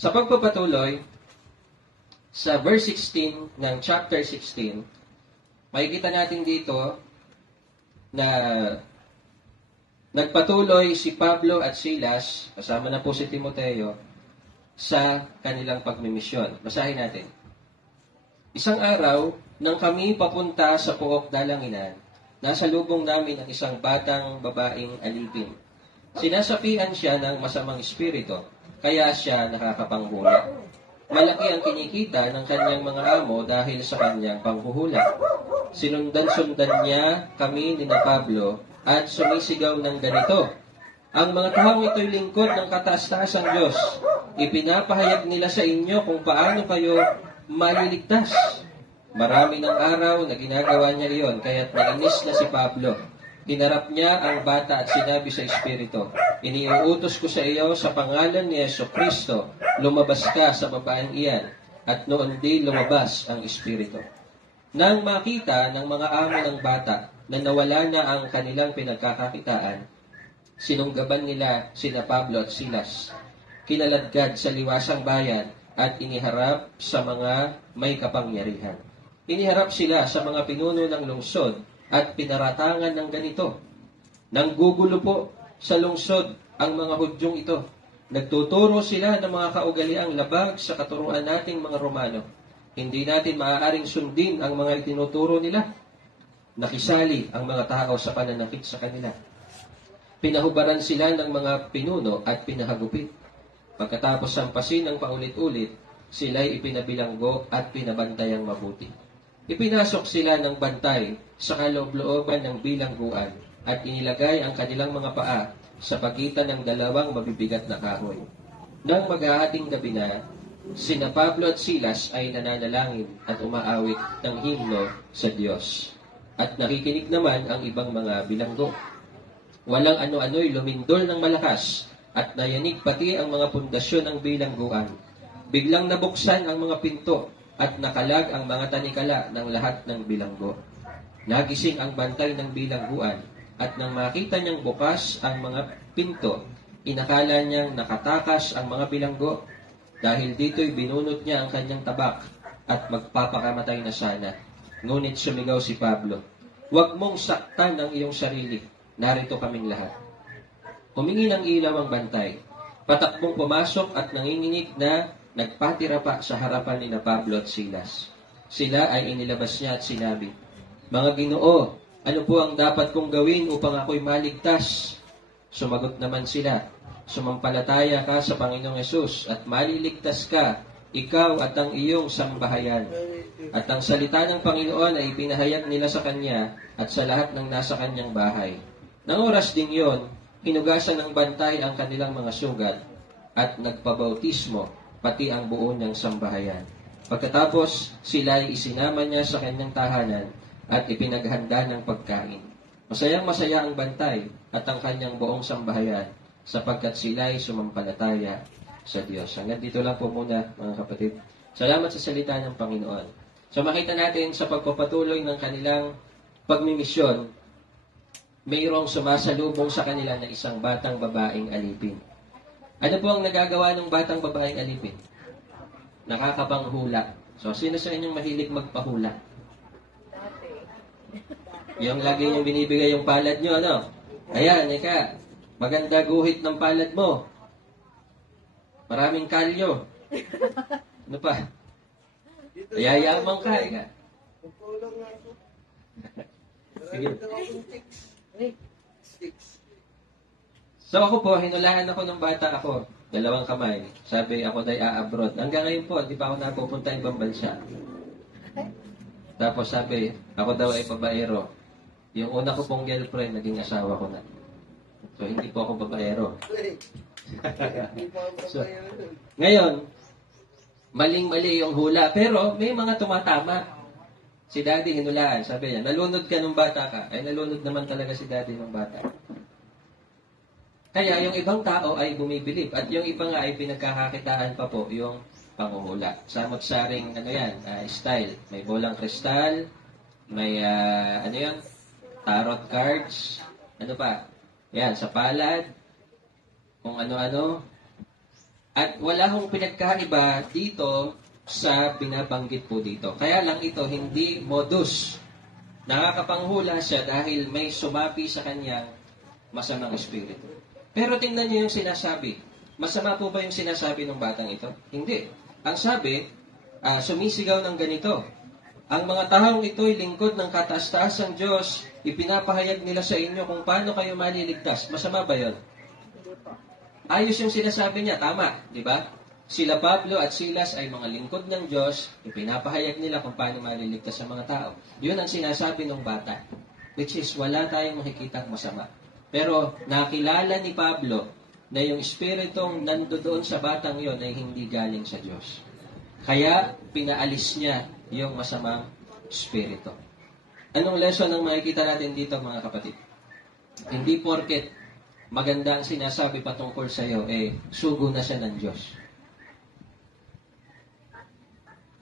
Sa pagpapatuloy, sa verse 16 ng chapter 16, makikita natin dito na nagpatuloy si Pablo at Silas, kasama na po si Timoteo, sa kanilang pagmimisyon. Basahin natin. Isang araw, nang kami papunta sa Pook Dalanginan, nasa lubong namin ang isang batang babaeng alipin. Sinasapian siya ng masamang espiritu, kaya siya nakakapanghula. Malaki ang kinikita ng kanyang mga amo dahil sa kanyang panghuhula. Sinundan-sundan niya kami ni na Pablo at sumisigaw ng ganito, ang mga taong ito'y lingkod ng kataas-taasang Diyos. Ipinapahayag nila sa inyo kung paano kayo maliligtas. Marami ng araw na ginagawa niya iyon, kaya't nainis na si Pablo. Hinarap niya ang bata at sinabi sa Espiritu, iniuutos ko sa iyo sa pangalan ni Jesucristo, lumabas ka sa babaeng iyan, at noon di lumabas ang Espiritu. Nang makita ng mga amo ng bata na nawala na ang kanilang pinagkakakitaan, sinunggaban nila sina Pablo at Silas, kinaladkad sa liwasang bayan at iniharap sa mga may kapangyarihan. Iniharap sila sa mga pinuno ng lungsod at pinaratangan ng ganito. Nanggugulo po sa lungsod ang mga Hudyong ito. Nagtuturo sila ng mga kaugaliang labag sa katuruan nating mga Romano. Hindi natin maaaring sundin ang mga itinuturo nila. Nakisali ang mga tao sa pananakit sa kanila. Pinahubaran sila ng mga pinuno at pinahagupit. Pagkatapos sampasin ng paulit-ulit, sila'y ipinabilanggo at pinabantayang mabuti. Ipinasok sila ng bantay sa kaloob-looban ng bilangguan at inilagay ang kanilang mga paa sa pagitan ng dalawang mabibigat na kahoy. Nang mag-aating gabi na, sina Pablo at Silas ay nananalangin at umaawit ng himno sa Diyos. At nakikinig naman ang ibang mga bilanggo. Walang ano-ano'y lumindol ng malakas at nayanig pati ang mga pundasyon ng bilangguan. Biglang nabuksan ang mga pinto at nakalag ang mga tanikala ng lahat ng bilanggo. Nagising ang bantay ng bilangguan at nang makita niyang bukas ang mga pinto, inakala niyang nakatakas ang mga bilanggo. Dahil dito'y binunot niya ang kanyang tabak at magpapakamatay na sana. Ngunit sumigaw si Pablo, huwag mong saktan ang iyong sarili. Narito kaming lahat. Humingi ng ilaw ang bantay. Patakbong pumasok at nanginginig na nagpatira pa sa harapan ni na Pablo at Silas. Sila ay inilabas niya at sinabi, mga Ginoo, ano po ang dapat kong gawin upang ako'y maligtas? Sumagot naman sila, sumampalataya ka sa Panginoong Hesus at maliligtas ka, ikaw at ang iyong sambahayan. At ang salita ng Panginoon ay ipinahayag nila sa kanya at sa lahat ng nasa kanyang bahay. Nang oras ding yon, hinugasan ng bantay ang kanilang mga sugat at nagpabautismo pati ang buo ng sambahayan. Pagkatapos, sila'y isinama niya sa kanyang tahanan at ipinaghanda ng pagkain. Masayang-masaya ang bantay at ang kanyang buong sambahayan sapagkat sila'y sumampalataya sa Diyos. Hanggang dito lang po muna, mga kapatid. Salamat sa salita ng Panginoon. So makita natin sa pagpapatuloy ng kanilang pagmimisyon, mayroong sumasalubong sa kanila na isang batang babaeng alipin. Ano po ang nagagawa ng batang babaeng alipin? Nakakapanghula. So, sino sa inyong mahilig magpahula? Yung lagi niyong binibigay yung palad nyo, ano? Ayan, ika, maganda guhit ng palad mo. Maraming kalyo. Ano pa? Yayamang ka, ika. Sige. So ako po, hinulaan ako ng bata ako. 2 kamay. Sabi ako dahil a-abroad. Hanggang ngayon po, di pa ako napupunta ibang bansa. Tapos sabi, ako daw ay babaero. Yung una ko pong girlfriend, naging asawa ko na. So hindi po ako babaero. So, ngayon, maling-mali yung hula. Pero may mga tumatama. Si daddy hinulaan. Sabi niya, nalunod ka nung bata ka. Ay, nalunod naman talaga si daddy nung bata. Kaya yung ibang tao ay bumibilib at yung iba nga ay pinagkakakitaan pa po yung panghuhula. Samot-saring style. May bolang kristal, may tarot cards, ano pa? Yan, sa palad, kung ano-ano. At wala hong pinagkaiba dito sa binabanggit po dito. Kaya lang ito, hindi modus. Nakakapanghula siya dahil may sumapi sa kanyang masamang espiritu. Pero tingnan niyo yung sinasabi. Masama po ba yung sinasabi ng batang ito? Hindi. Ang sabi, sumisigaw ng ganito. Ang mga taong ito'y lingkod ng kataas-taasang Diyos, ipinapahayag nila sa inyo kung paano kayo maliligtas. Masama ba yun? Ayos yung sinasabi niya, tama, di ba? Sila Pablo at Silas ay mga lingkod ng Diyos, ipinapahayag nila kung paano maliligtas sa mga tao. Yun ang sinasabi ng bata, which is wala tayong makikitang masama. Pero nakilala ni Pablo na yung espiritong nandoon sa batang yon ay hindi galing sa Diyos. Kaya pinaalis niya yung masamang espiritu. Anong lesson ang makikita natin dito, mga kapatid? Hindi porket maganda ang sinasabi patungkol sa iyo, sugo na siya ng Diyos.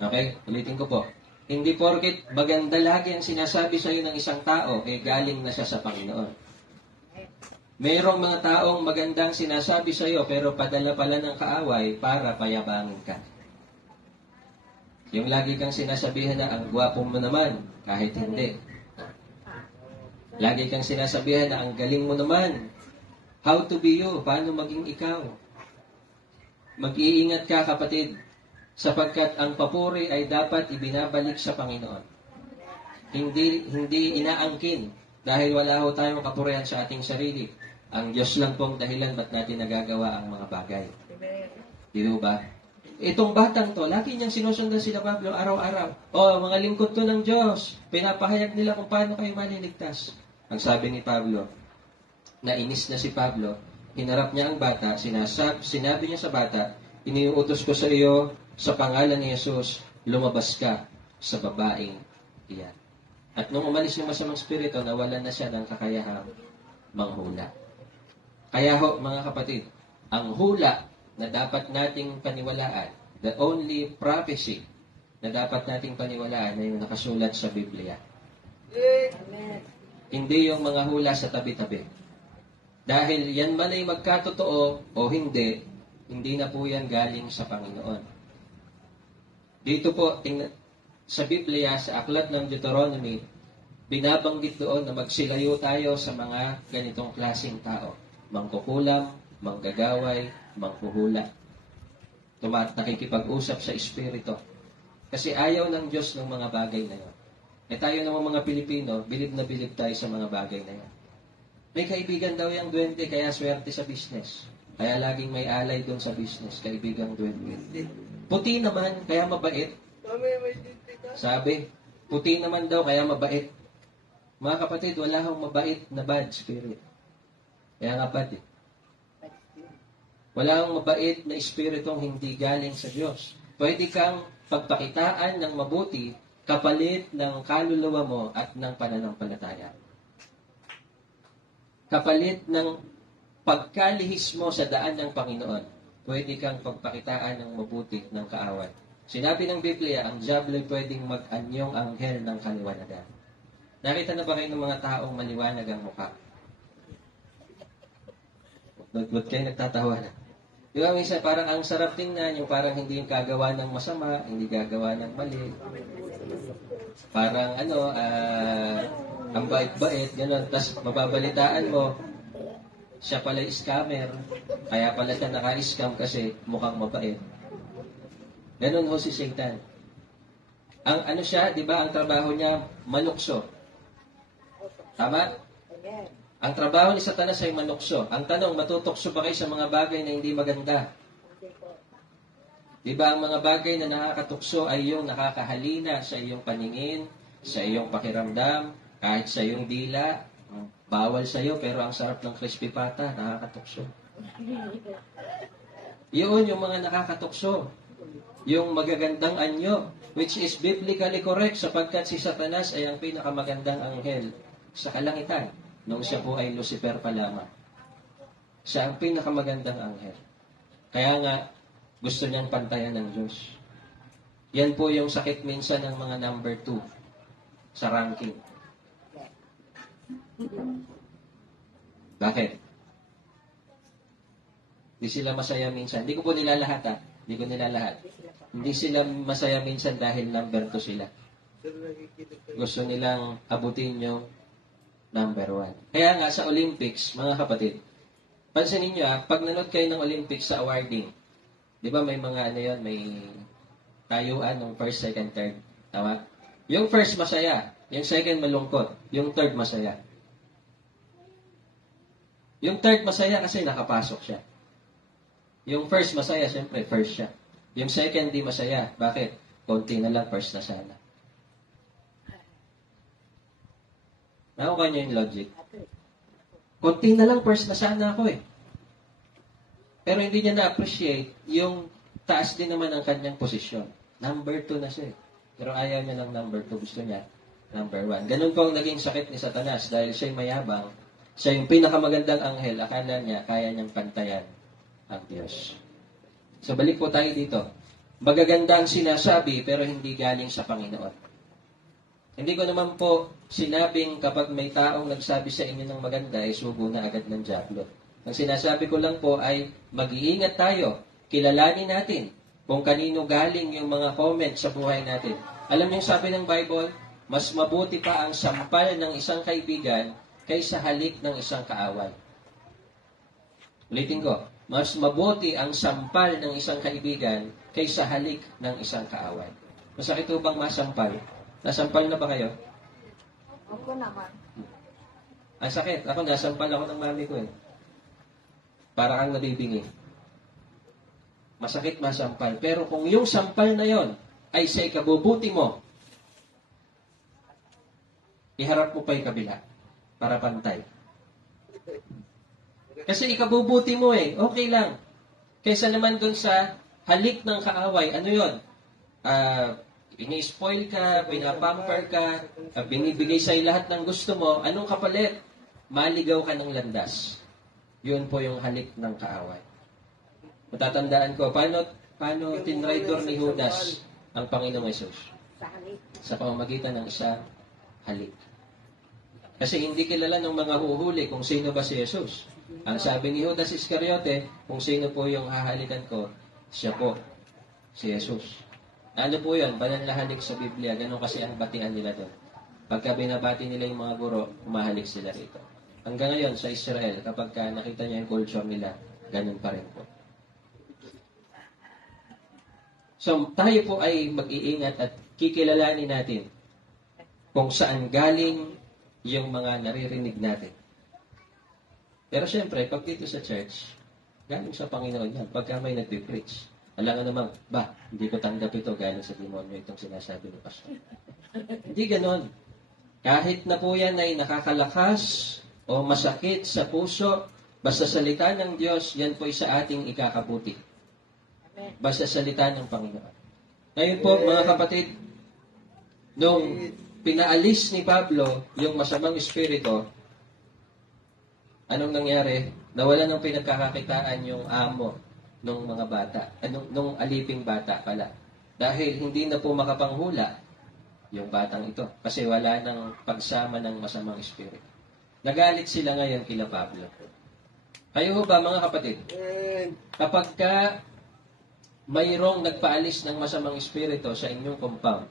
Okay? Ulitin ko po. Hindi porket maganda lagi ang sinasabi sa iyo ng isang tao, galing na siya sa Panginoon. Mayroong mga taong magandang sinasabi sa iyo, pero padala pala ng kaaway para payabangin ka. Yung lagi kang sinasabihan na ang gwapo mo naman, kahit hindi. Lagi kang sinasabihan na ang galing mo naman. How to be you? Paano maging ikaw? Mag-iingat ka, kapatid, sapagkat ang papuri ay dapat ibinabalik sa Panginoon. Hindi inaangkin dahil wala ho tayong kapurihan sa ating sarili. Ang Diyos lang pong dahilan ba't natin nagagawa ang mga bagay. Di ba? Itong batang to, lagi niyang sinusundan sila Pablo araw-araw. Mga lingkod to ng Diyos. Pinapahayag nila kung paano kayo maliligtas. Ang sabi ni Pablo, nainis na si Pablo, hinarap niya ang bata, sinabi niya sa bata, iniuutos ko sa iyo sa pangalan ni Jesus, lumabas ka sa babaeng iyan. At nung umalis yung masamang spirito, nawalan na siya ng kakayahang manghula. Kaya ho, mga kapatid, ang hula na dapat nating paniwalaan, the only prophecy na dapat nating paniwalaan ay yung nakasulat sa Biblia. Amen. Hindi yung mga hula sa tabi-tabi. Dahil yan man ay magkatotoo o hindi, hindi na po yan galing sa Panginoon. Dito po, sa Biblia, sa aklat ng Deuteronomy, binabanggit doon na magsilayo tayo sa mga ganitong klaseng tao. Mangkukulam, manggagaway, manghuhula. Nakikipag-usap sa Espiritu. Kasi ayaw ng Diyos ng mga bagay na yun. Tayo naman mga Pilipino, bilib na bilib tayo sa mga bagay na yun. May kaibigan daw yung duwende, kaya swerte sa business. Kaya laging may alay doon sa business, kaibigang duwende. Puti naman, kaya mabait. Sabi, puti naman daw, kaya mabait. Mga kapatid, wala akong mabait na bad spirit. Kaya nga pati. Wala akong mabait na espiritong hindi galing sa Diyos. Pwede kang pagpakitaan ng mabuti kapalit ng kaluluwa mo at ng pananampalataya. Kapalit ng pagkalihis mo sa daan ng Panginoon, pwede kang pagpakitaan ng mabuti ng kaaway. Sinabi ng Biblia, ang diablo pwedeng mag-anyong anghel ng kaliwanagan. Nakita na ba kayo ng mga taong maliwanag ang mukha? Ba't kayo nagtatawa na? Di ba, minsan parang ang sarap tingnan, yung parang hindi yung gagawa ng masama, hindi gagawa ng mali. Parang ang bait-bait, gano'n. Tapos mababalitaan mo, siya pala scammer, kaya pala siya naka-scam kasi mukhang mabait. Ganon ho si Satan. Ang siya, di ba, ang trabaho niya, manukso. Tama? Ang trabaho ni Satanas ay manukso. Ang tanong, matutokso ba kayo sa mga bagay na hindi maganda? Di ba, ang mga bagay na nakakatukso ay yung nakakahalina sa iyong paningin, sa iyong pakiramdam, kahit sa iyong dila. Bawal sa iyo, pero ang sarap ng crispy pata, nakakatukso. Yun, yung mga nakakatukso. Yung magagandang anyo, which is biblically correct sapagkat si Satanas ay ang pinakamagandang anghel sa kalangitan. Nung siya po ay Lucifer pa lamang. Siya ang pinakamagandang anghel. Kaya nga, gusto niyang pantayan ng Diyos. Yan po yung sakit minsan ng mga number 2 sa ranking. Bakit? Hindi sila masaya minsan. Hindi ko po nilalahat ha. Hindi ko nilalahat. Hindi sila masaya minsan dahil number 2 sila. Gusto nilang abutin yung number 1. Kaya nga sa Olympics, mga kapatid, pansinin nyo pag nanood kayo ng Olympics sa awarding, di ba may mga ano yun, may tayuan ng first, second, third. Tama? Yung first masaya, yung second malungkot, yung third masaya. Yung third masaya kasi nakapasok siya. Yung first masaya, siyempre, first siya. Yung second di masaya. Bakit? Konti na lang, first na sana. Nakuha niyo yung logic? Konti na lang, first na sana ako eh. Pero hindi niya na-appreciate yung taas din naman ang kanyang posisyon. Number 2 na siya eh. Pero ayaw niya ng number 2. Gusto niya number 1. Ganun po ang naging sakit ni Satanas dahil siya'y mayabang. Siya yung pinakamagandang anghel. Akala niya, kaya niyang pantayan ang Diyos. So balik po tayo dito. Magaganda ang sinasabi pero hindi galing sa Panginoon. Hindi ko naman po sinabing kapag may taong nagsabi sa inyo ng maganda ay sugo na agad ng dyablo. Ang sinasabi ko lang po ay mag-iingat tayo. Kilalanin natin kung kanino galing yung mga comment sa buhay natin. Alam niyo sabi ng Bible, mas mabuti pa ang sampal ng isang kaibigan kaysa halik ng isang kaaway. Ulitin ko, mas mabuti ang sampal ng isang kaibigan kaysa halik ng isang kaaway. Masakit bang masampal? Nasampal na ba kayo? Ako naman. Ang sakit. Ako, nasampal ako ng mami ko eh. Para kang nabibingi. Masakit masampal. Pero kung yung sampal na yon ay sa ikabubuti mo, iharap mo pa yung kabila para pantay. Kasi ikabubuti mo eh. Okay lang. Kaysa naman dun sa halik ng kaaway. Ano yun? Ini-spoil ka, pinapamper ka, binibigay sa'yo lahat ng gusto mo, anong kapalit? Maligaw ka ng landas. Yun po yung halik ng kaaway. Matatandaan ko, paano tinraidor ni Judas ang Panginoong Yesus? Sa pamamagitan ng isang halik. Kasi hindi kilala ng mga huhuli kung sino ba si Jesus. Ang sabi ni Judas Iscariote, kung sino po yung hahalikan ko, siya po, si Jesus. Ano po yun? Banal na halik sa Biblia. Ganun kasi ang batian nila doon. Pagka binabati nila yung mga guro, umahalik sila rito. Hanggang ngayon, sa Israel, kapag nakita niya yung culture nila, ganun pa rin po. So, tayo po ay mag-iingat at kikilalanin natin kung saan galing yung mga naririnig natin. Pero syempre, pag dito sa church, galing sa Panginoon yan. Pagka may nagbe-preach, alam nga naman, hindi ko tanggap ito galing sa demonyo itong sinasabi ni Pastor. Hindi ganon. Kahit na po yan ay nakakalakas o masakit sa puso, basta salita ng Diyos, yan po ay sa ating ikakabuti. Basta salita ng Panginoon. Ngayon po, mga kapatid, nung pinaalis ni Pablo yung masamang espiritu, anong nangyari? Nawala ng pinagkakakitaan yung amo nung mga bata, nung aliping bata pala. Dahil hindi na po makapanghula yung batang ito. Kasi wala nang pagsama ng masamang espiritu. Nagalit sila ngayon kila Pablo. Kayo ba mga kapatid? Kapag ka mayroong nagpaalis ng masamang espiritu sa inyong compound,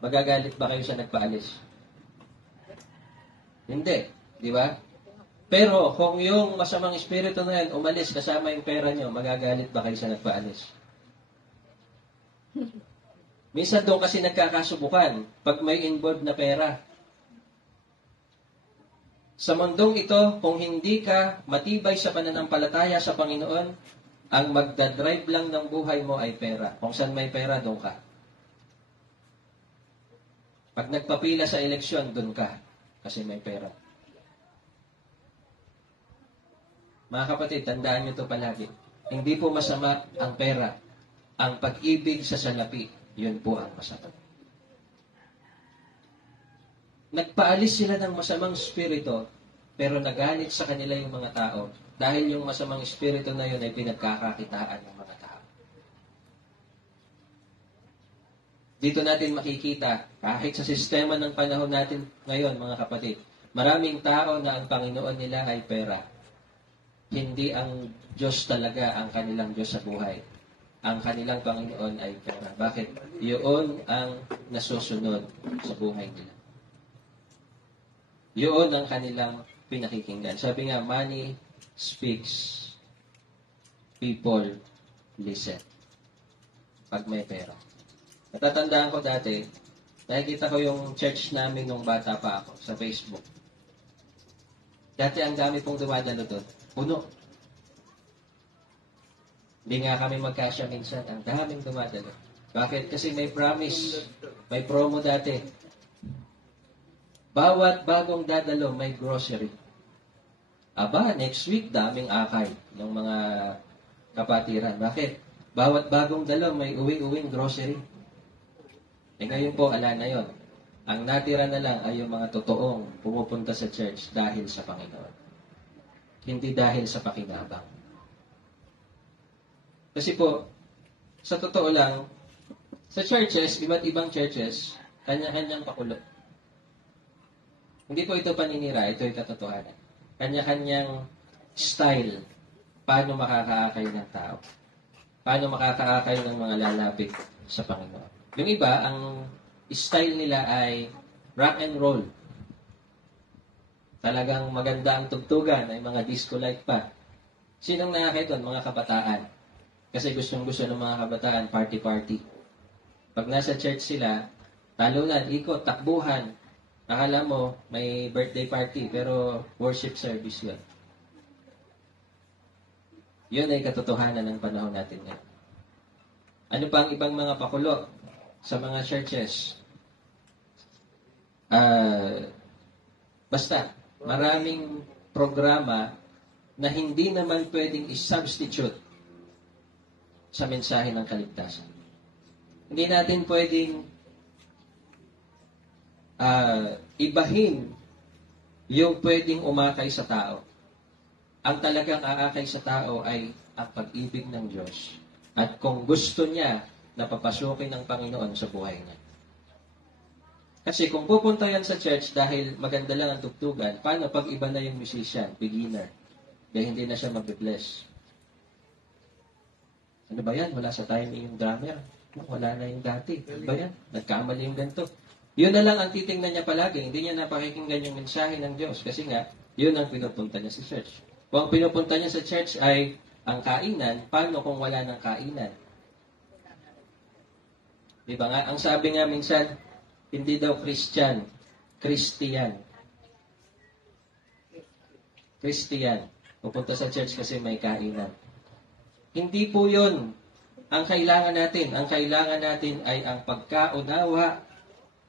magagalit ba kayo sa nagpaalis? Hindi. Di ba? Pero kung yung masamang espiritu na yan umalis kasama yung pera nyo, magagalit ba kayo sa nagpaalis? Minsan doon kasi nagkakasubukan pag may involved na pera. Sa mundong ito, kung hindi ka matibay sa pananampalataya sa Panginoon, ang magdadrive lang ng buhay mo ay pera. Kung saan may pera, doon ka. Pag nagpapila sa eleksyon, doon ka. Kasi may pera. Mga kapatid, tandaan nyo ito palagi. Hindi po masama ang pera. Ang pag-ibig sa salapi, yun po ang masama. Nagpaalis sila ng masamang espiritu, pero nagalit sa kanila yung mga tao dahil yung masamang espiritu na yun ay pinagkakakitaan ng mga tao. Dito natin makikita, kahit sa sistema ng panahon natin ngayon, mga kapatid, maraming tao na ang Panginoon nila ay pera. hindi ang Diyos talaga ang kanilang Diyos sa buhay. Ang kanilang Panginoon ay pera. Bakit? Yun ang nasusunod sa buhay nila. Yun ang kanilang pinakikinggan. Sabi nga, money speaks, people listen. Pag may pera. Natatandaan ko dati, nakikita ko yung church namin nung bata pa ako sa Facebook. Dati ang dami pong dumadalo doon. Puno. Hindi nga kami magkasya minsan. Ang daming dumadalo. Bakit? Kasi may promise. May promo dati. Bawat bagong dadalo, may grocery. Aba, next week, daming akay ng mga kapatiran. Bakit? Bawat bagong dalo, may uwi-uwing grocery. E ngayon po, ala na yon. Ang natira na lang ay yung mga totoong pumupunta sa church dahil sa Panginoon. Hindi dahil sa pakinabang. Kasi po, sa totoo lang, sa churches, iba't ibang churches, kanya-kanyang pakulo. Hindi po ito paninira, ito ay katotohanan. Kanya-kanyang style, paano makakaakay ng tao. Paano makakaakay ng mga lalapit sa Panginoon. Yung iba, ang style nila ay rock and roll. Talagang maganda ang tugtugan, ay mga disco-like pa. Sinong nakakay doon? Mga kabataan. Kasi gustong-gusto ng mga kabataan, party-party. Pag nasa church sila, talunan, ikot, takbuhan. Akala mo, may birthday party, pero worship service yun. Yun ay katotohanan ng panahon natin ngayon. Ano pa ang ibang mga pakulo sa mga churches? Basta, maraming programa na hindi naman pwedeng i-substitute sa mensahe ng kaligtasan. Hindi natin pwedeng ibahin yung pwedeng umakay sa tao. Ang talagang aakay sa tao ay ang pag-ibig ng Diyos. At kung gusto niya, napapasukin ng Panginoon sa buhay niya. Kasi kung pupunta yan sa church dahil maganda lang ang tugtugan, paano pag iba na yung musician, beginner? Kaya hindi na siya mag-bless. Ano ba yan? Wala sa timing yung drummer. Wala na yung dati. Ano ba yan? Nagkamali yung ganito. Yun na lang ang titingnan niya palagi. Hindi niya napakikinggan yung mensahe ng Diyos. Kasi nga, yun ang pinupunta niya sa church. Kung ang pinupunta niya sa church ay ang kainan, paano kung wala ng kainan? Di ba nga? Ang sabi nga minsan, hindi daw Christian, Christian. Christian. Pupunta sa church kasi may kainan. Hindi po yun ang kailangan natin. Ang kailangan natin ay ang pagkaunawa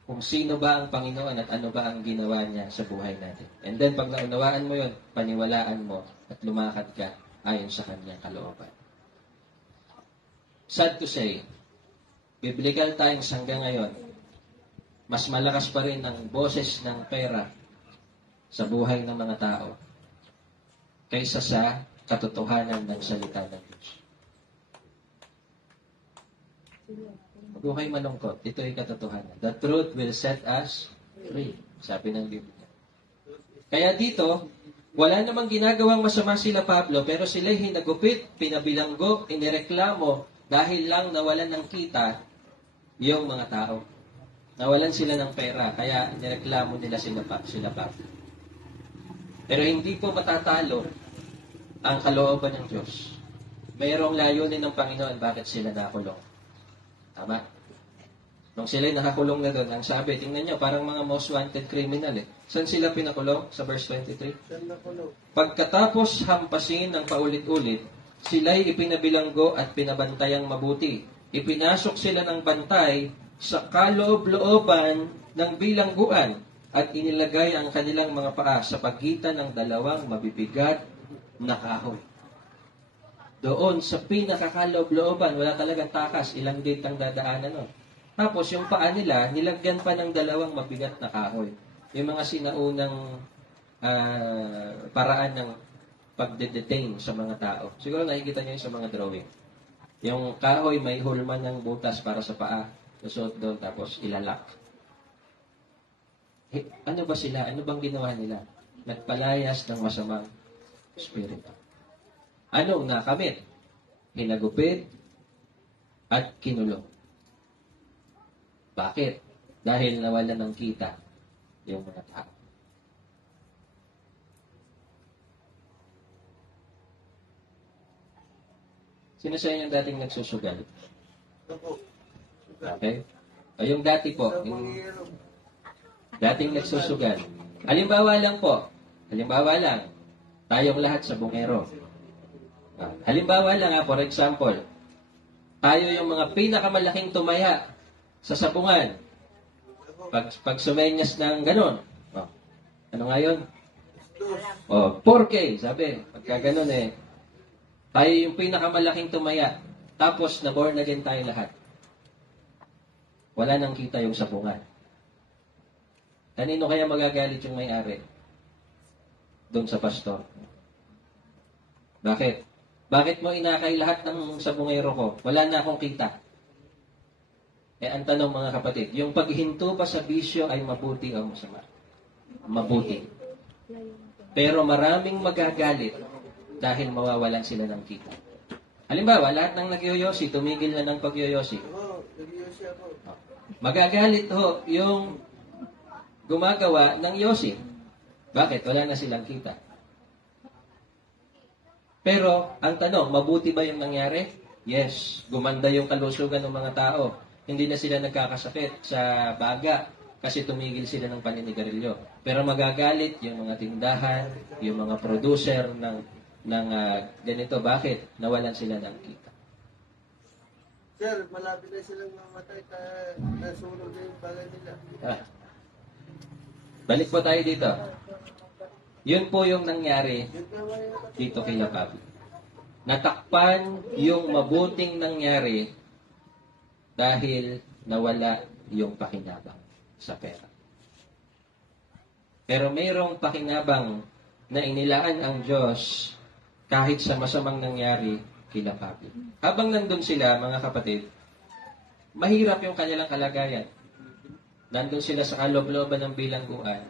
kung sino ba ang Panginoon at ano ba ang ginawa niya sa buhay natin. And then, pag naunawaan mo yun, paniwalaan mo at lumakad ka ayon sa kanyang kalooban. Sad to say, biblical times hanggang ngayon, mas malakas pa rin ang boses ng pera sa buhay ng mga tao kaysa sa katotohanan ng salita ng Diyos. Buhay malungkot, ito ay katotohanan. The truth will set us free, sabi ng Biblia. Kaya dito, wala namang ginagawang masama sila Pablo, pero sila hinagupit, pinabilanggo, inireklamo, dahil lang nawalan ng kita yung mga tao. Nawalan sila ng pera, kaya nireklamo nila sila Pablo. Pero hindi po matatalo ang kalooban ng Diyos. Mayroong layunin ng Panginoon bakit sila nakulong. Tama? Nung sila nakakulong na doon, ang sabi, tingnan nyo, parang mga most wanted criminal eh. Saan sila pinakulong? Sa verse 23? Pagkatapos hampasin ng paulit-ulit, sila'y ipinabilanggo at pinabantayang mabuti. Ipinasok sila ng bantay sa kaloob-looban ng bilangguan at inilagay ang kanilang mga paa sa pagitan ng dalawang mabibigat na kahoy. Doon sa pinakakaloob-looban, wala talagang takas, ilang date ang dadaanan nun. Tapos yung paa nila, nilagyan pa ng dalawang mabigat na kahoy. Yung mga sinaunang paraan ng pagde-detain sa mga tao. Siguro nakikita niyo sa mga drawing. Yung kahoy may hulman ng butas para sa paa. Susuot doon, tapos ilalak. Ano ba sila? Ano bang ginawa nila? Nagpalayas ng masamang espiritu. Anong nakamit? Hinagupit at kinulong. Bakit? Dahil nawala ng kita yung mga tao. Sino sa inyo dating nagsusugal? Okay? O yung dati po, yung dating nagsusugal. Halimbawa lang po, tayong lahat sa bungero. Halimbawa lang for example, tayo yung mga pinakamalaking tumaya sa sabungan. Pag sumenyas ng ganun. Ano nga yun? 4K, sabi. Pagka ganun tayo yung pinakamalaking tumaya. Tapos, na-born again tayo lahat. Wala nang kita yung sabungan. Kanino kaya magagalit yung may-ari? Doon sa pastor. Bakit? Bakit mo inakay lahat ng sabungero ko? Wala na akong kita. Ang tanong mga kapatid, yung paghinto pa sa bisyo ay mabuti o masama? Mabuti. Pero maraming magagalit dahil mawawalan sila ng kita. Halimbawa, lahat ng nagyoyosi, tumigil na ng pagyoyosi. Magagalit yung gumagawa ng yosi. Bakit? Wala na silang kita. Pero, ang tanong, mabuti ba yung nangyari? Yes. Gumanda yung kalusugan ng mga tao. Hindi na sila nagkakasakit sa baga kasi tumigil sila ng paninigarilyo. Pero magagalit yung mga tindahan, yung mga producer ng ganito. Bakit? Nawalan sila ng kita. Sir, malapit na silang mamatay nasunog na yung bagay nila. Balik po tayo dito. Yun po yung nangyari dito kay Pablo. Natakpan yung mabuting nangyari dahil nawala yung pakinabang sa pera. Pero mayroong pakinabang na inilaan ang Diyos kahit sa masamang nangyari kila Pablo. Habang nandun sila, mga kapatid, mahirap yung kanilang kalagayan. Nandun sila sa kaloob-looban ng bilangguan.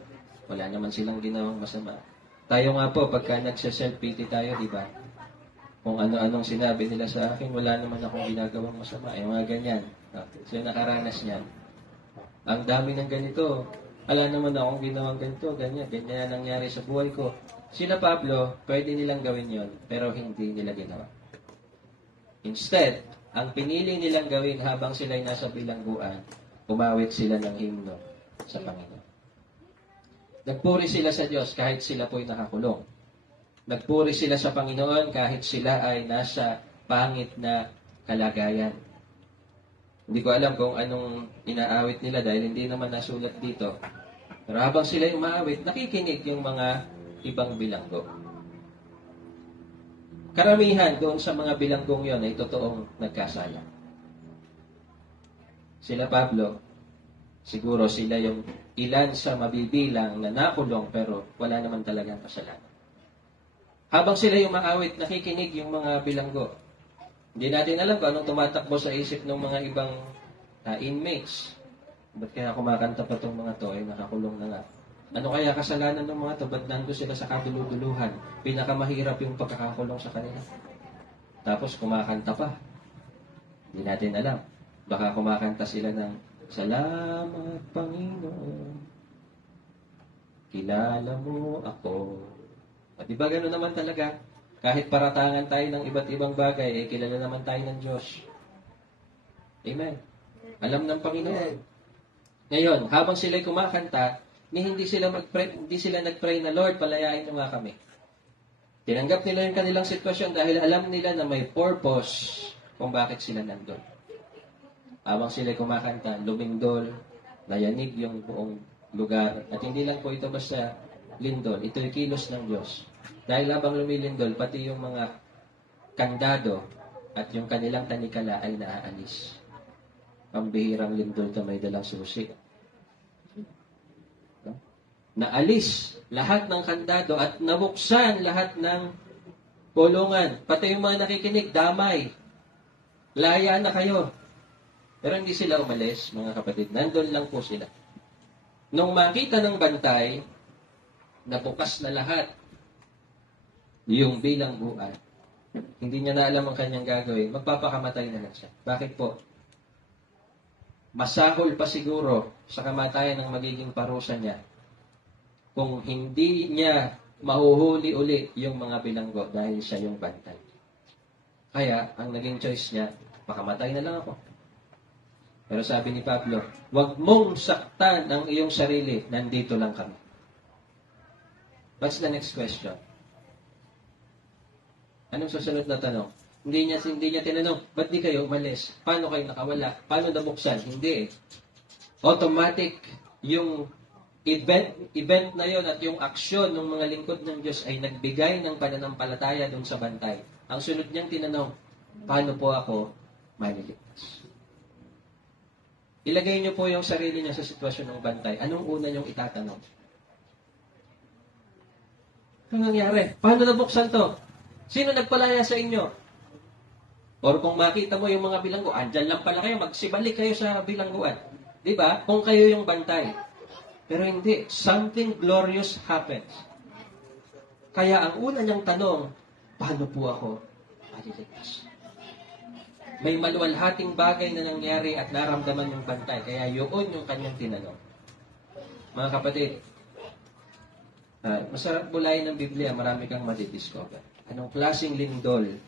Wala naman silang ginawang masama. Tayo nga po, pagka nagsa-self-pity tayo, di ba? Kung ano-anong sinabi nila sa akin, wala naman akong ginagawang masama. Mga ganyan. So, nakaranas niyan. Ang dami ng ganito. Wala naman akong ginawang ganito, ganyan. Ganyan ang nangyari sa buhay ko. Sila Pablo, pwede nilang gawin yon, pero hindi nila ginawa. Instead, ang pinili nilang gawin habang sila'y nasa bilangguan, umawit sila ng himno sa Panginoon. Nagpuri sila sa Diyos kahit sila po'y nakakulong. Nagpuri sila sa Panginoon kahit sila ay nasa pangit na kalagayan. Hindi ko alam kung anong inaawit nila dahil hindi naman nasulat dito. Pero habang sila umaawit, nakikinig yung mga ibang bilanggo. Karamihan doon sa mga bilanggong yon ay totoong nagkasala. Sila Pablo, siguro sila yung ilan sa mabibilang na nakulong pero wala naman talagang kasalanan. Habang sila yung maawit, nakikinig yung mga bilanggo. Hindi natin alam kung anong tumatakbo sa isip ng mga ibang inmates. Ba't kaya kumakanta pa itong mga to ay nakakulong na nga? Ano kaya kasalanan ng mga to? Ba't nandun sila sa kaduluduluhan? Pinakamahirap yung pagkakakulong sa kanila. Tapos kumakanta pa. Hindi natin alam. Baka kumakanta sila ng, "Salamat, Panginoon. Kilala mo ako." At diba gano'n naman talaga? Kahit paratangan tayo ng iba't ibang bagay, kilala naman tayo ng Diyos. Amen. Alam ng Panginoon. Ngayon, habang sila'y kumakanta, hindi sila nag-pray na, "Lord, palayain mo nga kami." Tinanggap nila yung kanilang sitwasyon dahil alam nila na may purpose kung bakit sila nandun. Habang sila'y kumakanta, lumindol, nayanig yung buong lugar. At hindi lang po ito basta lindol, ito'y kilos ng Diyos. Dahil habang lumilindol, pati yung mga kandado at yung kanilang tanikala ay naaalis. Pambihirang lindol na may dalang susi. Naalis lahat ng kandado at nabuksan lahat ng kulungan. Pati yung mga nakikinig, damay. Laya na kayo. Pero hindi sila umalis, mga kapatid. Nandun lang po sila. Nung makita ng bantay, nabukas na lahat yung bilangguan. hindi niya na alam ang kanyang gagawin, magpapakamatay na lang siya. Bakit po? Masahol pa siguro sa kamatayan ng magiging parusa niya kung hindi niya mahuhuli uli yung mga bilanggo dahil siya yung bantay. Kaya, ang naging choice niya, pakamatay na lang ako. Pero sabi ni Pablo, huwag mong saktan ang iyong sarili, nandito lang kami. What's the next question? Anong susunod na tanong? Hindi niya tinanong, ba't di kayo umalis? Paano kayo nakawala? Paano nabuksan? Hindi eh. Automatic yung event na yon at yung aksyon ng mga lingkod ng Diyos ay nagbigay ng pananampalataya dun sa bantay. Ang sunod niyang tinanong, paano po ako maliligtas? Ilagay niyo po yung sarili niya sa sitwasyon ng bantay. Anong una niyong itatanong? Anong nangyari? Paano nabuksan to? Sino nagpalaya sa inyo? Or kung makita mo yung mga bilanggo, andyan lang pala kayo, magsibalik kayo sa bilangguan. Di ba? Kung kayo yung bantay. Pero hindi. Something glorious happens. Kaya ang una niyang tanong, paano po ako maliligtas? May maluwalhating bagay na nangyari at naramdaman yung bantay. Kaya yun yung kanyang tinanong. Mga kapatid, masarap bulayin ng Biblia, marami kang madidiscover. Anong klaseng lindol?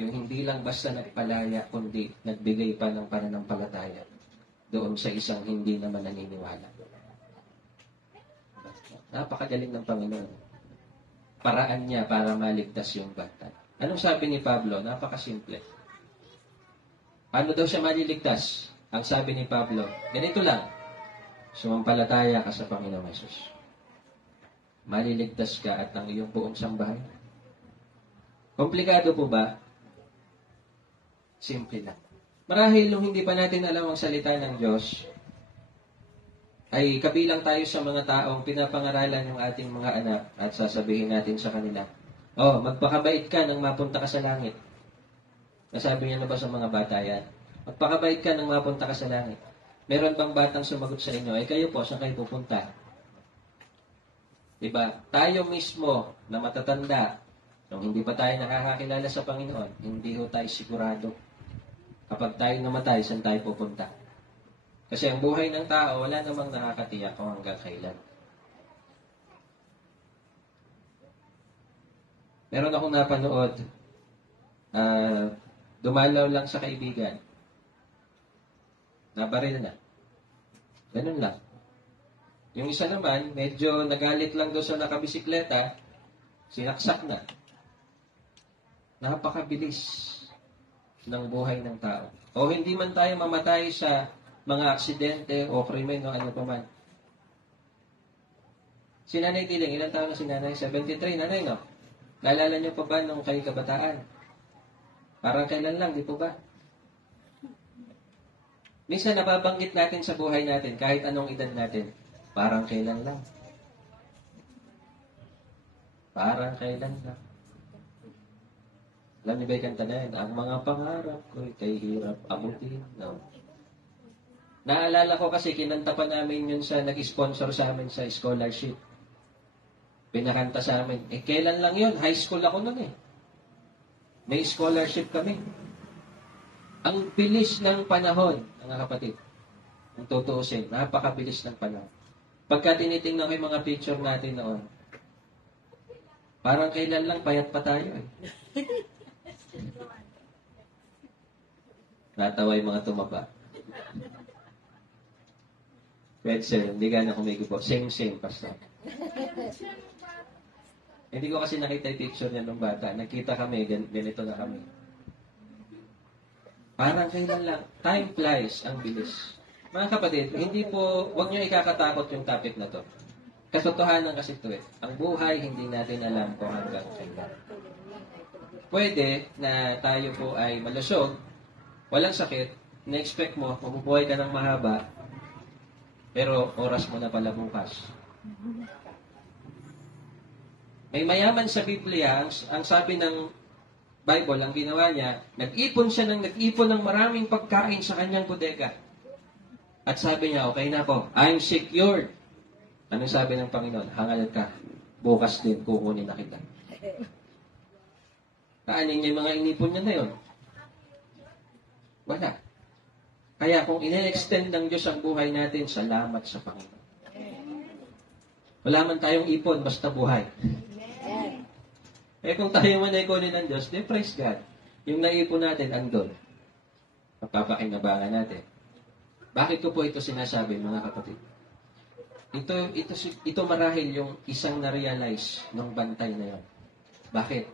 Yung hindi lang basta nagpalaya, kundi nagbigay pa ng pananampalataya doon sa isang hindi naman naniniwala. Napakagaling ng Panginoon. Paraan niya para maligtas yung bantay. Anong sabi ni Pablo? Napakasimple. Paano daw siya maliligtas? Ang sabi ni Pablo, ganito lang, sumampalataya ka sa Panginoong Hesus. Maliligtas ka at ang iyong buong sambahay. Komplikado po ba? Simple lang. Marahil nung hindi pa natin alam ang salita ng Diyos, ay kabilang tayo sa mga taong pinapangaralan ng ating mga anak at sasabihin natin sa kanila, magpakabait ka nang mapunta ka sa langit. Nasabi niya na ba sa mga bata yan? Magpakabait ka nang mapunta ka sa langit. Meron bang batang sumagot sa inyo, kayo po, saan kayo pupunta? Diba? Tayo mismo na matatanda, nung hindi pa tayo nakakakilala sa Panginoon, hindi ho tayo sigurado. Kapag tayo namatay, saan tayo pupunta? Kasi ang buhay ng tao, wala namang nakakatiyak kung hanggang kailan. Meron akong napanood, dumalaw lang sa kaibigan. Nabaril na. Ganun lang. Yung isa naman, medyo nagalit lang doon sa nakabisikleta, sinaksak na. Napakabilis ng buhay ng tao. O hindi man tayo mamatay sa mga aksidente o krimen o ano pa man. Si Nanay Tiling, ilang taon na si Nanay? 73, Nanay, no? Naalala niyo pa ba nung kayo kabataan? Parang kailan lang, di po ba? Minsan nababanggit natin sa buhay natin, kahit anong edad natin, parang kailan lang. Parang kailan lang. Alam niyo ba yung kanta na yun? Ang mga pangarap ko, kay hirap abutin. No? Naalala ko kasi, kinanta pa namin yun sa nag-sponsor sa amin sa scholarship. Pinakanta sa amin. Kailan lang yun? High school ako nun eh. May scholarship kami. Ang bilis ng panahon, mga kapatid. Ang tutuusin, napakabilis ng panahon. Pagka tinitingnan ko yung mga picture natin noon, parang kailan lang payat pa tayo eh. Natawa yung mga tumaba. Red sir, hindi ka na kumikibo. Same, pastor. Hindi ko kasi nakita yung picture niya nung bata. Nakita kami, ganito na kami. Parang kailan lang. Time flies, ang bilis. Mga kapatid, hindi po, huwag niyo ikakatakot yung topic na to. Katotohanan kasi ito eh. Ang buhay, hindi natin alam kung hanggang kailan. Pwede na tayo po ay malusog, walang sakit, na-expect mo, mabubuhay ka ng mahaba, pero oras mo na pala bukas. May mayaman sa Biblia, ang sabi ng Bible, ang ginawa niya, nag-ipon ng maraming pagkain sa kanyang bodega. At sabi niya, okay na ako, I'm secured. Ano sabi ng Panginoon? Hangal ka, bukas din kukunin na kita. Kaanin niya yung mga inipon niya na yun? Wala. Kaya kung ine-extend ng Diyos ang buhay natin, salamat sa Panginoon. Wala man tayong ipon, basta buhay. Eh kung tayo man ay kunin ng Diyos, then praise God. Yung naipon natin, andun. Mapapakinabangan natin. Bakit ko po ito sinasabi, mga kapatid? Ito marahil yung isang na-realize ng bantay na yun. Bakit?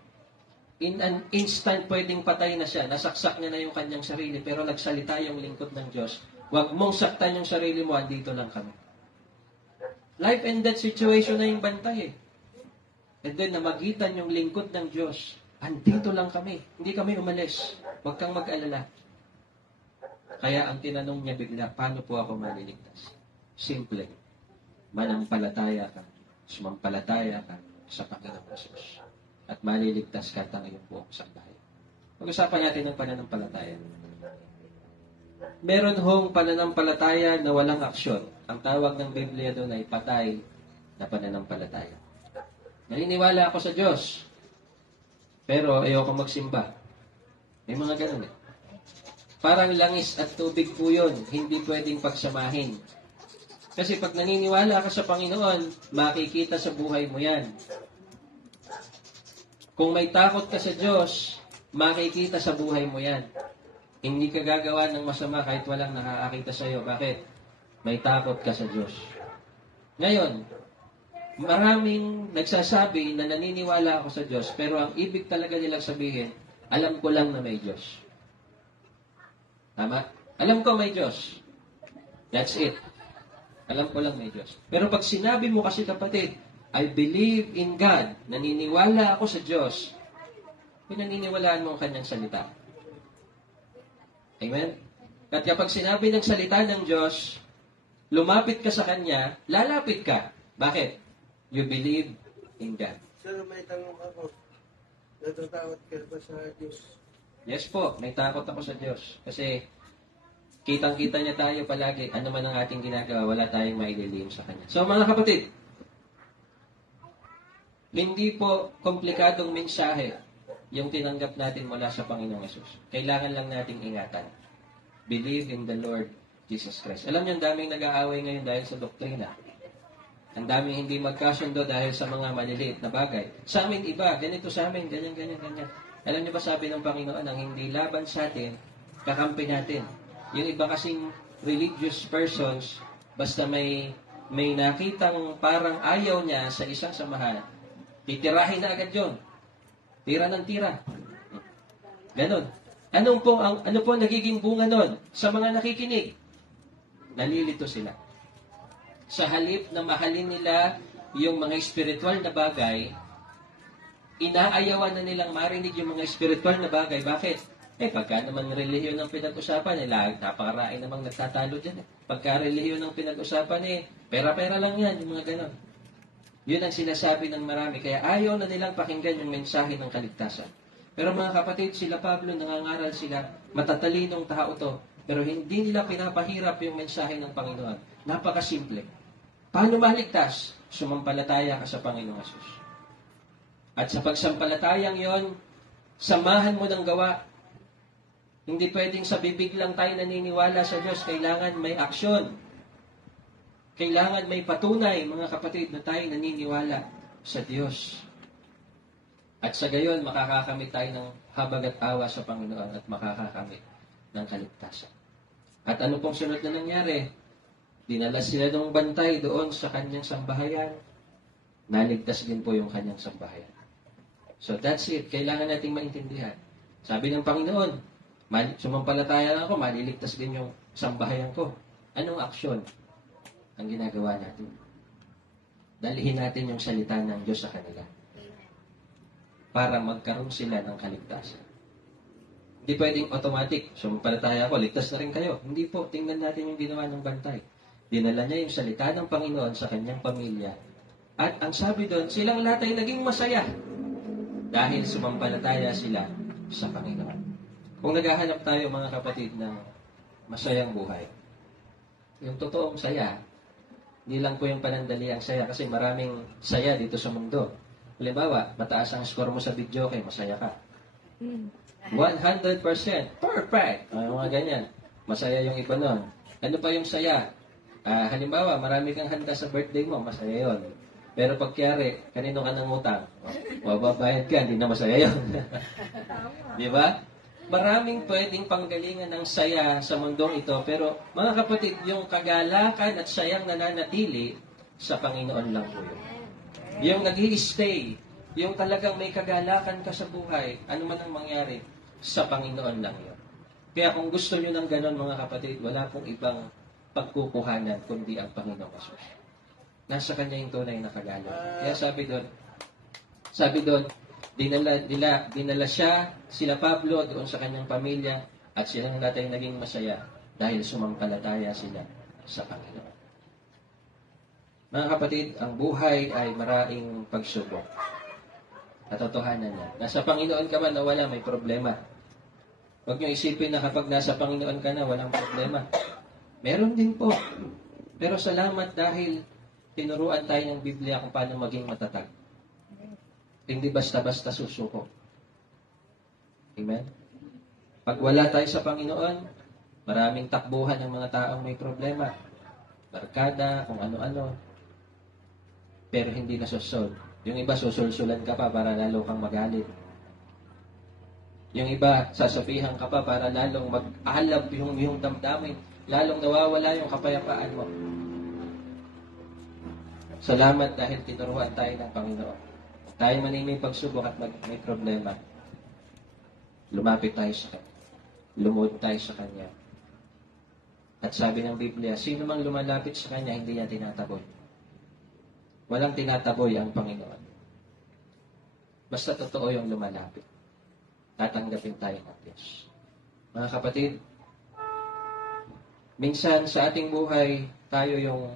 In an instant, pwedeng patay na siya. Nasaksak niya na yung kanyang sarili, pero nagsalita yung lingkod ng Diyos. Huwag mong saktan yung sarili mo, andito lang kami. Life and death situation na yung bantay eh. And then, namagitan yung lingkod ng Diyos. Andito lang kami. Hindi kami umalis. Huwag kang mag-alala. Kaya ang tinanong niya bigla, paano po ako maliligtas? Simple. Manampalataya ka. Sumampalataya ka sa Panginoong Jesus. At maliligtas ka ang iyong buong sambahayan. Pag-usapan natin ng pananampalataya. Meron hong pananampalataya na walang aksyon. Ang tawag ng Biblia doon ay patay na pananampalataya. Naniniwala ako sa Diyos, pero ayoko magsimba. May mga ganun eh. Parang langis at tubig po yun, hindi pwedeng pagsamahin. Kasi pag naniniwala ka sa Panginoon, makikita sa buhay mo yan. Kung may takot ka sa Diyos, makikita sa buhay mo yan. Hindi ka gagawa ng masama kahit walang nakakakita sa iyo. Bakit? May takot ka sa Diyos. Ngayon, maraming nagsasabi na naniniwala ako sa Diyos, pero ang ibig talaga nilang sabihin, alam ko lang na may Diyos. Tama? Alam ko may Diyos. That's it. Alam ko lang may Diyos. Pero pag sinabi mo kasi kapatid, I believe in God, naniniwala ako sa Diyos, pinaniniwalaan mo ang kanyang salita. Amen? At kapag sinabi ng salita ng Diyos, lumapit ka sa Kanya, lalapit ka. Bakit? You believe in God. Sir, may tanong ako. Natatakot ka ba sa Diyos? Yes po, may takot ako sa Diyos. Kasi kitang-kita niya tayo palagi. Ano man ang ating ginagawa, wala tayong maililihim sa Kanya. So mga kapatid, hindi po komplikadong mensahe yung tinanggap natin mula sa Panginoong Yesus. Kailangan lang nating ingatan. Believe in the Lord Jesus Christ. Alam niyo, ang daming nag-aaway ngayon dahil sa doktrina. Ang daming hindi magkasundo dahil sa mga maliliit na bagay. Sa amin iba, ganito sa amin, ganyan. Alam niyo ba sabi ng Panginoon, ang hindi laban sa atin, kakampi natin. Yung iba kasing religious persons, basta may nakitang parang ayaw niya sa isang samahan, titirahin na agad yun. Tira ng tira. Ganon. Ano po ang nagiging bunga nun? Sa mga nakikinig, nalilito sila. Sa halip na mahalin nila yung mga espiritual na bagay, inaayawan na nilang marinig yung mga espiritual na bagay. Bakit? Pagka naman relihiyon ang pinag-usapan, napakaraing namang nagtatalo dyan. Pagka relihiyon ang pinag-usapan, pera-pera lang yan, yung mga ganon. Yun ang sinasabi ng marami. Kaya ayaw na nilang pakinggan yung mensahe ng kaligtasan. Pero mga kapatid, sila Pablo, nangangaral sila, matatalinong tao to, pero hindi nila pinapahirap yung mensahe ng Panginoon. Napakasimple. Paano maligtas? Sumampalataya ka sa Panginoong Yesus. At sa pagsampalatayang yon, samahan mo ng gawa. Hindi pwedeng sa bibig lang tayo naniniwala sa Diyos. Kailangan may aksyon. Kailangan may patunay, mga kapatid, na tayo naniniwala sa Diyos. At sa gayon, makakakamit tayo ng habag at awa sa Panginoon at makakakamit ng kaligtasan. At ano pong sunod na nangyari? Dinala sila ng bantay doon sa kanyang sambahayan. Naligtas din po yung kanyang sambahayan. So that's it. Kailangan nating maintindihan. Sabi ng Panginoon, sumampalataya ako, maliligtas din yung sambahayan ko. Anong aksyon ang ginagawa natin? Dalhin natin yung salita ng Diyos sa kanila para magkaroon sila ng kaligtasan. Hindi pwedeng automatic, sumampalataya ako, ligtas na rin kayo. Hindi po, tingnan natin yung ginawa ng bantay. Dinala niya yung salita ng Panginoon sa kanyang pamilya. At ang sabi doon, silang lahat ay naging masaya dahil sumampalataya sila sa Panginoon. Kung naghahanap tayo, mga kapatid, ng masayang buhay, yung totoong saya, hindi lang po yung panandaliang saya kasi maraming saya dito sa mundo. Halimbawa, mataas ang score mo sa video, masaya ka. 100%. Perfect. Mga ganyan. Masaya yung iba nun. Ano pa yung saya? Halimbawa, marami kang handa sa birthday mo, masaya yon. Pero pag kiyari, kanino ka nang utang? Mababayad ka, hindi na masaya yun. Di ba? Maraming pwedeng panggalingan ng saya sa mundong ito, pero mga kapatid, yung kagalakan at sayang nananatili sa Panginoon lang po yun. Yung nag-i-stay, yung talagang may kagalakan ka sa buhay, ano man ang mangyari, sa Panginoon lang yun. Kaya kung gusto nyo ng ganon mga kapatid, wala pong ibang pagkukuhanan kundi ang Panginoong Jesus. Nasa Kanya yung tunay na kagalakan. Kaya sabi doon, dinala siya, sila Pablo, doon sa kanyang pamilya, at silang natin naging masaya dahil sumampalataya sila sa Panginoon. Mga kapatid, ang buhay ay maraming pagsubok. Katotohanan niya. Nasa Panginoon ka man na wala, may problema. Huwag niyo isipin na kapag nasa Panginoon ka na, walang problema. Meron din po. Pero salamat dahil tinuruan tayo ng Biblia kung paano maging matatag. Hindi basta-basta susuko. Amen? Pag wala tayo sa Panginoon, maraming takbuhan ng mga taong may problema. Barkada, kung ano-ano. Pero hindi nasosolve. Yung iba, susulsulan ka pa para lalo kang magalit. Yung iba, sasabihan ka pa para lalong mag-alab yung damdamin. Lalong nawawala yung kapayapaan mo. Salamat dahil tinuruan tayo ng Panginoon. Tayo man ay may pagsubok at may problema. Lumapit tayo sa Kanya. Lumuhod tayo sa Kanya. At sabi ng Biblia, sino mang lumalapit sa Kanya, hindi niya tinataboy. Walang tinataboy ang Panginoon. Basta totoo yung lumalapit. Tatanggapin tayo ng Diyos. Mga kapatid, minsan sa ating buhay, tayo yung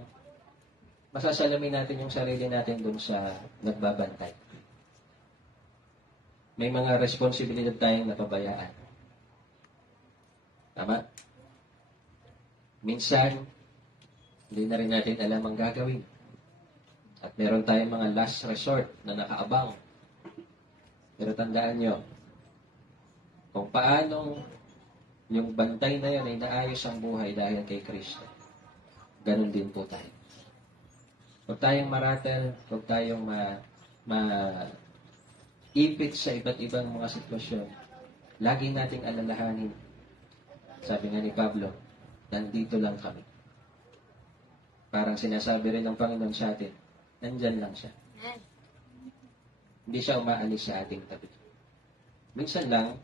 masasalamin natin yung sarili natin dun sa nagbabantay. May mga responsibilidad tayong napabayaan. Tama? Minsan, hindi na rin natin alam ang gagawin. At meron tayong mga last resort na nakaabang. Pero tandaan nyo, kung paanong yung bantay na yan ay naayos ang buhay dahil kay Kristo. Ganon din po tayo. Huwag tayong maratel, huwag tayong ipit sa iba't ibang mga sitwasyon. Lagi nating alalahanin. Sabi nga ni Pablo, nandito lang kami. Parang sinasabi rin ng Panginoon sa atin, nandyan lang siya. Hindi siya umaalis sa ating tabi. Minsan lang,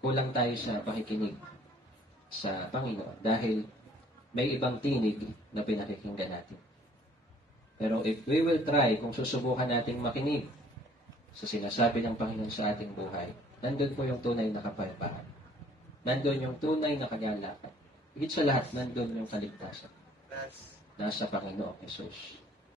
kulang tayo sa pakikinig sa Panginoon dahil may ibang tinig na pinakikinggan natin. Pero if we will try, kung susubukan nating makinig sa sinasabi ng Panginoon sa ating buhay, nandun po yung tunay na kapayapaan. Nandun yung tunay na kagalakan. Higit sa lahat, nandun yung kaligtasan. Nasa Panginoong Jesus.